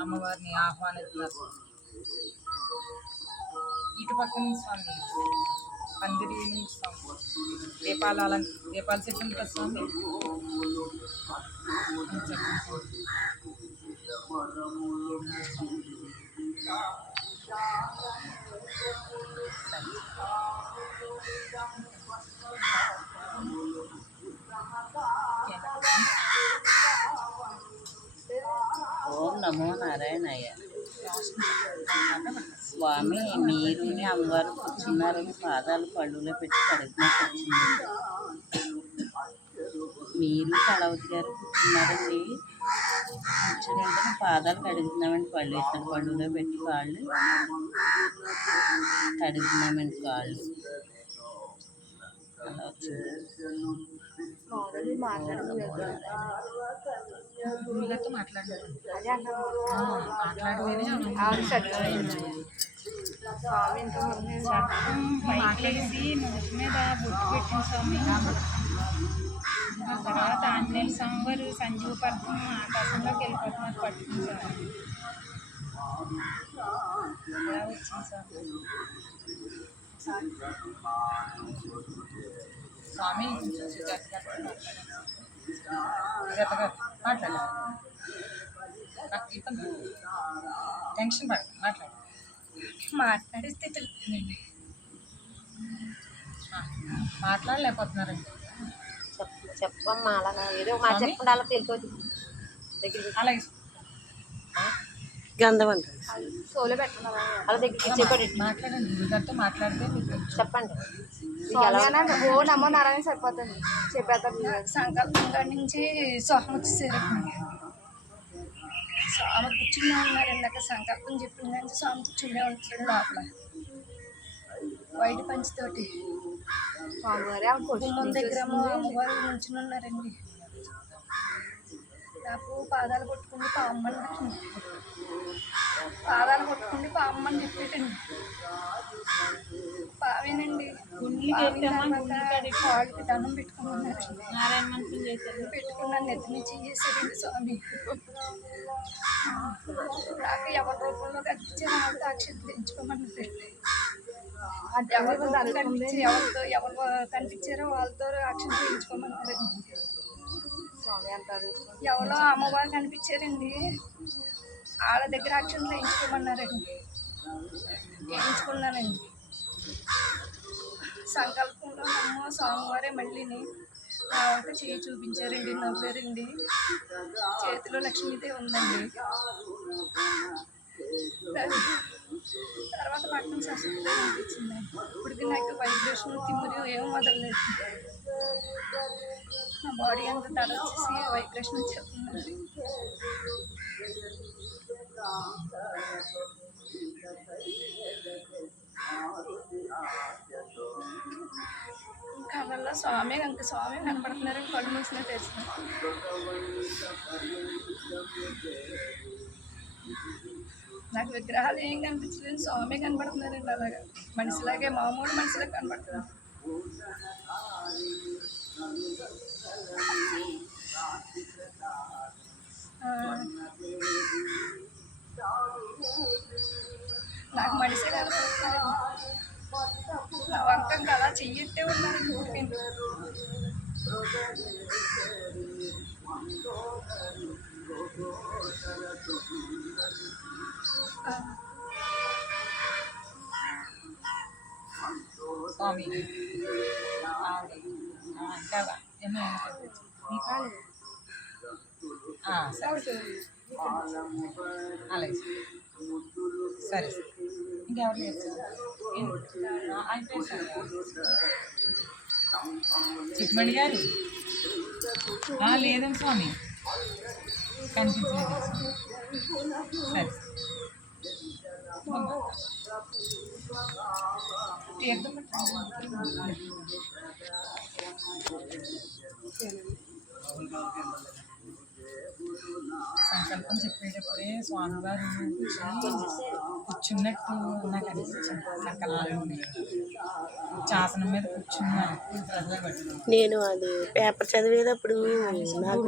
అమ్మవారిని ఆహ్వానిస్తున్నారు స్వామి. ఇటు పక్కన స్వామి పందిరి నుంచి స్వామి దీపాల అలం దీపాల చెట్టు ఉంది కదా స్వామి అది చెప్పండి నమో నారాయణయ్య స్వామి మీరుని అమ్మవారు కూర్చున్నారని పాదాలు పళ్ళులో పెట్టి కడిగినట్టు వచ్చింది మీరు కళావతి గారు కూర్చున్నారండి. కూర్చుని పాదాలు కడుగుతున్నామండి పళ్ళు. ఇక్కడ పళ్ళులో పెట్టి కాళ్ళు కడుగుతున్నామండి కాళ్ళు అలా వచ్చింది గురువుగారితో మాట్లాడారు అదే అన్నాను మాట్లాడితేనే ఆవిడ చచ్చిపోయింది స్వామి ఇంతమంది మాట్లాడేసి నుదుటి మీద బొట్టు పెట్టింది స్వామి ఆ తర్వాత ఆంజనేయ స్వామి గారు సంజీవ పథకం ఆకాశంలోకి వెళ్ళిపోతున్నారు పట్టుకుని స్వామి అలా వచ్చింది స్వామి స్వామి కొంచెం సుజాత గారితో మాట్లాడారు సుజాత గారు మాట్లాడారు నాకు ఇబ్బంది టెన్షన్ పడ మాట్లాడు మాట్లాడే స్థితిలో మాట్లాడలేకపోతున్నారండి చెప్ప చెప్పమ్మా అలాగా ఏదో మాట చెప్పండి అలా తెలుకోదు దగ్గర అలాగే గంధం అంటారు సోలో పెట్టండి అలా దగ్గర చెప్పండి మాట్లాడండి గురుగారితో మాట్లాడితే మీకు చెప్పండి ఓ నమ్మో నారాయణ సరిపోతుంది. చెప్పేద్దాం. సంకల్పం కాడి నుంచి సోహం వచ్చేసారండి స్వామి కూర్చునే ఉన్నారు ఇందాక సంకల్పం చెప్పిన నుంచి స్వామి కూర్చునే ఉంటాడు లోపల. వైట్ పంచితోటి. స్వామివారి దగ్గర అమ్మవారు నుంచుని ఉన్నారండి. నాకు పాదాలు పట్టుకుని పామ్మని పాదాలు పట్టుకుని పామ్మని చెప్పేటండి పావేనండి? కాళ్ళకి దండం పెట్టుకున్నారండి నారాయణ మంత్రం చేశారు. పెట్టుకున్నాను నెత్తి నుంచి చేశారండి స్వామి. నాకు ఎవరి రూపంలో కనిపించారు వాళ్ళతో అక్షంతలు ఎంచుకోమన్నారండి అంటే ఎవరి కనిపించారు ఎవరితో ఎవరు కనిపించారో వాళ్ళతో అక్షంతలు ఎంచుకోమన్నారండి స్వామి అంటారు. ఎవరో అమ్మవారు కనిపించారండి. వాళ్ళ దగ్గర అక్షంతలు చేయించుకోమన్నారండి వేయించుకున్నానండి. సంకల్పంలో అమ్మ స్వామివారే మళ్ళీని ఆవిడ చేయి చూపించారండి నవ్వారండి. చేతిలో లక్ష్మీదే ఉందండి. తర్వాత పట్టణం సరస్వతి అనిపించింది ఇప్పటికి నాకు వైబ్రేషన్ తిమ్మిరి ఏం వదలలేదు నా బాడీ అంతా తల వచ్చేసి వైబ్రేషన్ వచ్చేస్తుందండి కళ్ళల్లో స్వామి అంత స్వామి కనపడుతున్నారని కళ్ళు మూసినా తెలుసు. నాకు విగ్రహాలు ఏం కనిపించలేదు స్వామి కనపడుతున్నారండి అలాగా. మనిషిలాగే మామూలు మనిషిలాగా కనపడుతున్నారు ఆ, నాకు మనిషి కనపడుతున్నారండి నా వంకంగా అలా చెయ్యట్టే ఉన్నారండి ఊరికే స్వామి. ఆవిడ ఆ, ఇంకా మీ కాళ్ళు ఆ, సరే. అలాగే సరే సరే. ఇంకెవరు లేరు? సార్? ఏం- ఆ, ఆయన సార్. చిట్టుమణి గారు? లేదండి స్వామి. కనిపించలేదు. సరే. సంకల్పం చెప్పేటప్పుడే స్వామివారు కూర్చున్నట్టు నాకు అనిపించింది. సంకల్పం శాసనం మీద కూర్చున్నారు నేను అది పేపర్ చదివేటప్పుడు నాకు